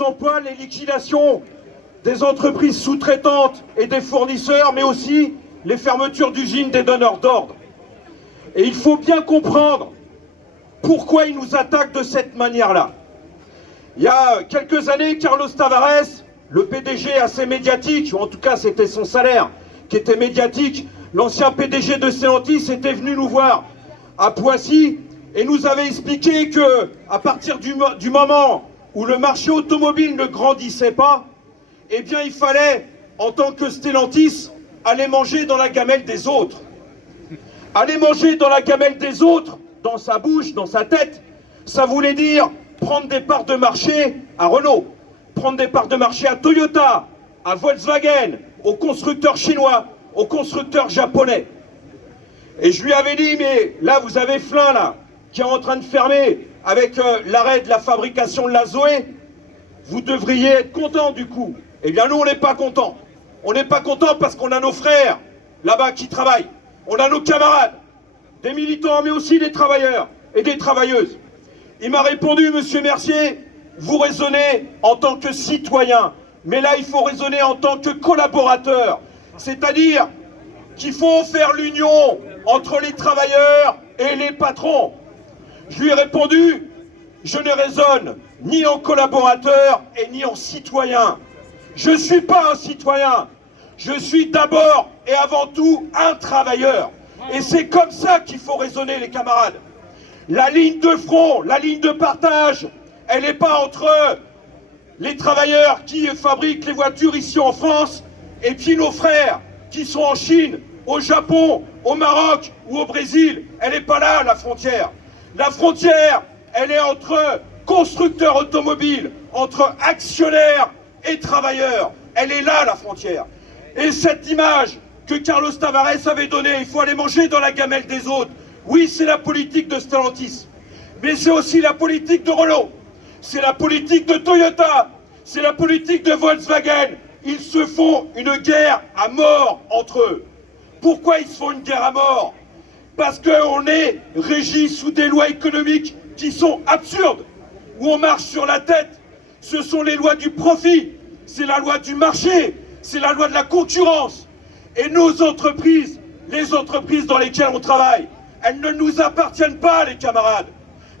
emplois, les liquidations des entreprises sous-traitantes et des fournisseurs, mais aussi les fermetures d'usines des donneurs d'ordre. Et il faut bien comprendre pourquoi ils nous attaquent de cette manière-là. Il y a quelques années, Carlos Tavares, le PDG assez médiatique, ou en tout cas c'était son salaire qui était médiatique, l'ancien PDG de Stellantis était venu nous voir à Poissy et nous avait expliqué que à partir du moment où le marché automobile ne grandissait pas, eh bien il fallait, en tant que Stellantis, aller manger dans la gamelle des autres. Aller manger dans la gamelle des autres, dans sa bouche, dans sa tête, ça voulait dire prendre des parts de marché à Renault, prendre des parts de marché à Toyota, à Volkswagen, aux constructeurs chinois, aux constructeurs japonais. Et je lui avais dit, mais là vous avez Flin là, qui est en train de fermer avec l'arrêt de la fabrication de la Zoé, vous devriez être content du coup. Eh bien nous on n'est pas contents. On n'est pas contents parce qu'on a nos frères là-bas qui travaillent. On a nos camarades, des militants mais aussi des travailleurs et des travailleuses. Il m'a répondu, monsieur Mercier, vous raisonnez en tant que citoyen, mais là il faut raisonner en tant que collaborateur. C'est-à-dire qu'il faut faire l'union entre les travailleurs et les patrons. Je lui ai répondu, je ne raisonne ni en collaborateur et ni en citoyen. Je ne suis pas un citoyen, je suis d'abord et avant tout un travailleur. Et c'est comme ça qu'il faut raisonner, les camarades. La ligne de front, la ligne de partage, elle n'est pas entre les travailleurs qui fabriquent les voitures ici en France et puis nos frères qui sont en Chine, au Japon, au Maroc ou au Brésil. Elle n'est pas là, la frontière. La frontière, elle est entre constructeurs automobiles, entre actionnaires et travailleurs. Elle est là, la frontière. Et cette image que Carlos Tavares avait donnée, il faut aller manger dans la gamelle des autres. Oui, c'est la politique de Stellantis, mais c'est aussi la politique de Renault, c'est la politique de Toyota, c'est la politique de Volkswagen. Ils se font une guerre à mort entre eux. Pourquoi ils se font une guerre à mort? Parce qu'on est régi sous des lois économiques qui sont absurdes, où on marche sur la tête. Ce sont les lois du profit, c'est la loi du marché, c'est la loi de la concurrence. Et nos entreprises, les entreprises dans lesquelles on travaille, elles ne nous appartiennent pas, les camarades.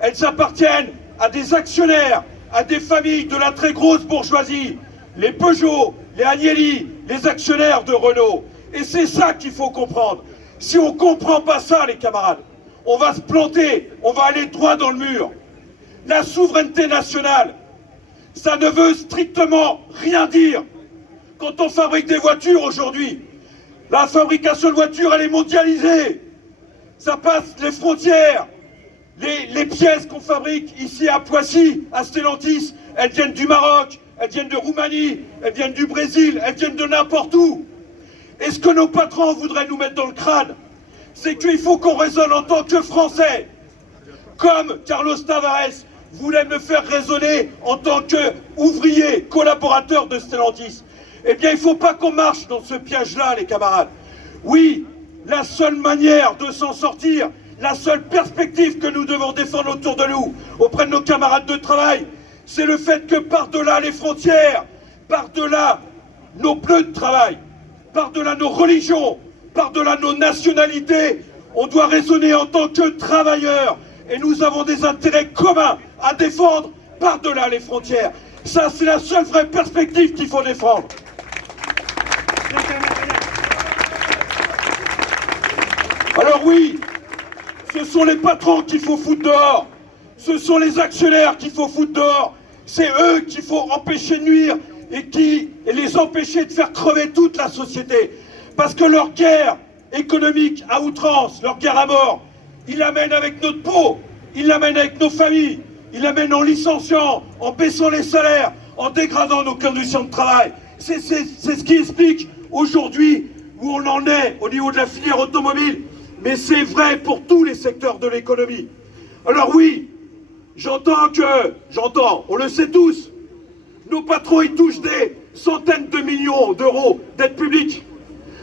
Elles appartiennent à des actionnaires, à des familles de la très grosse bourgeoisie, les Peugeot, les Agnelli, les actionnaires de Renault. Et c'est ça qu'il faut comprendre. Si on ne comprend pas ça, les camarades, on va se planter, on va aller droit dans le mur. La souveraineté nationale, ça ne veut strictement rien dire. Quand on fabrique des voitures aujourd'hui, la fabrication de voitures, elle est mondialisée. Ça passe les frontières. Les pièces qu'on fabrique ici à Poissy, à Stellantis, elles viennent du Maroc, elles viennent de Roumanie, elles viennent du Brésil, elles viennent de n'importe où. Et ce que nos patrons voudraient nous mettre dans le crâne, c'est qu'il faut qu'on raisonne en tant que Français. Comme Carlos Tavares voulait me faire raisonner en tant qu'ouvrier, collaborateur de Stellantis. Eh bien, il ne faut pas qu'on marche dans ce piège-là, les camarades. Oui, la seule manière de s'en sortir, la seule perspective que nous devons défendre autour de nous, auprès de nos camarades de travail, c'est le fait que par-delà les frontières, par-delà nos bleus de travail, par-delà nos religions, par-delà nos nationalités, on doit raisonner en tant que travailleurs. Et nous avons des intérêts communs à défendre par-delà les frontières. Ça, c'est la seule vraie perspective qu'il faut défendre. Alors oui, ce sont les patrons qu'il faut foutre dehors. Ce sont les actionnaires qu'il faut foutre dehors. C'est eux qu'il faut empêcher de nuire et les empêcher de faire crever toute la société. Parce que leur guerre économique à outrance, leur guerre à mort, ils l'amènent avec notre peau, ils l'amènent avec nos familles, ils l'amènent en licenciant, en baissant les salaires, en dégradant nos conditions de travail. C'est ce qui explique aujourd'hui où on en est au niveau de la filière automobile. Mais c'est vrai pour tous les secteurs de l'économie. Alors oui, j'entends, on le sait tous, nos patrons ils touchent des centaines de millions d'euros d'aide publique.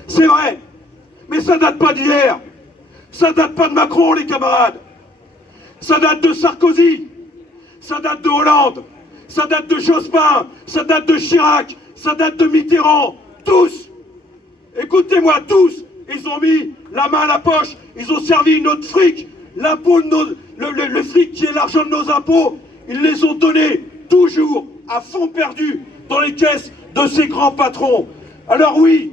C'est vrai, mais ça date pas d'hier. Ça date pas de Macron, les camarades. Ça date de Sarkozy. Ça date de Hollande. ça date de Jospin, ça date de Chirac, ça date de Mitterrand, tous. Écoutez-moi, tous, ils ont mis la main à la poche, ils ont servi notre fric, l'impôt de le fric qui est l'argent de nos impôts, ils les ont donnés toujours à fond perdu dans les caisses de ces grands patrons. Alors oui,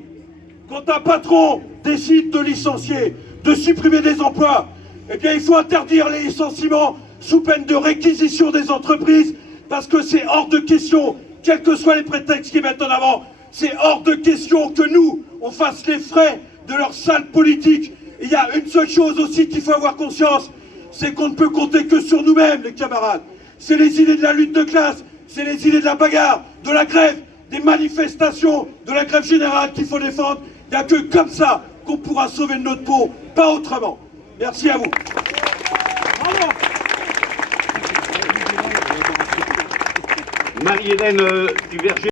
quand un patron décide de licencier, de supprimer des emplois, eh bien il faut interdire les licenciements sous peine de réquisition des entreprises, parce que c'est hors de question, quels que soient les prétextes qu'ils mettent en avant, c'est hors de question que nous, on fasse les frais de leur sale politique. Il y a une seule chose aussi qu'il faut avoir conscience, c'est qu'on ne peut compter que sur nous-mêmes, les camarades. C'est les idées de la lutte de classe, c'est les idées de la bagarre, de la grève, des manifestations, de la grève générale qu'il faut défendre. Il n'y a que comme ça qu'on pourra sauver notre peau, pas autrement. Merci à vous. Marie-Hélène Duverger.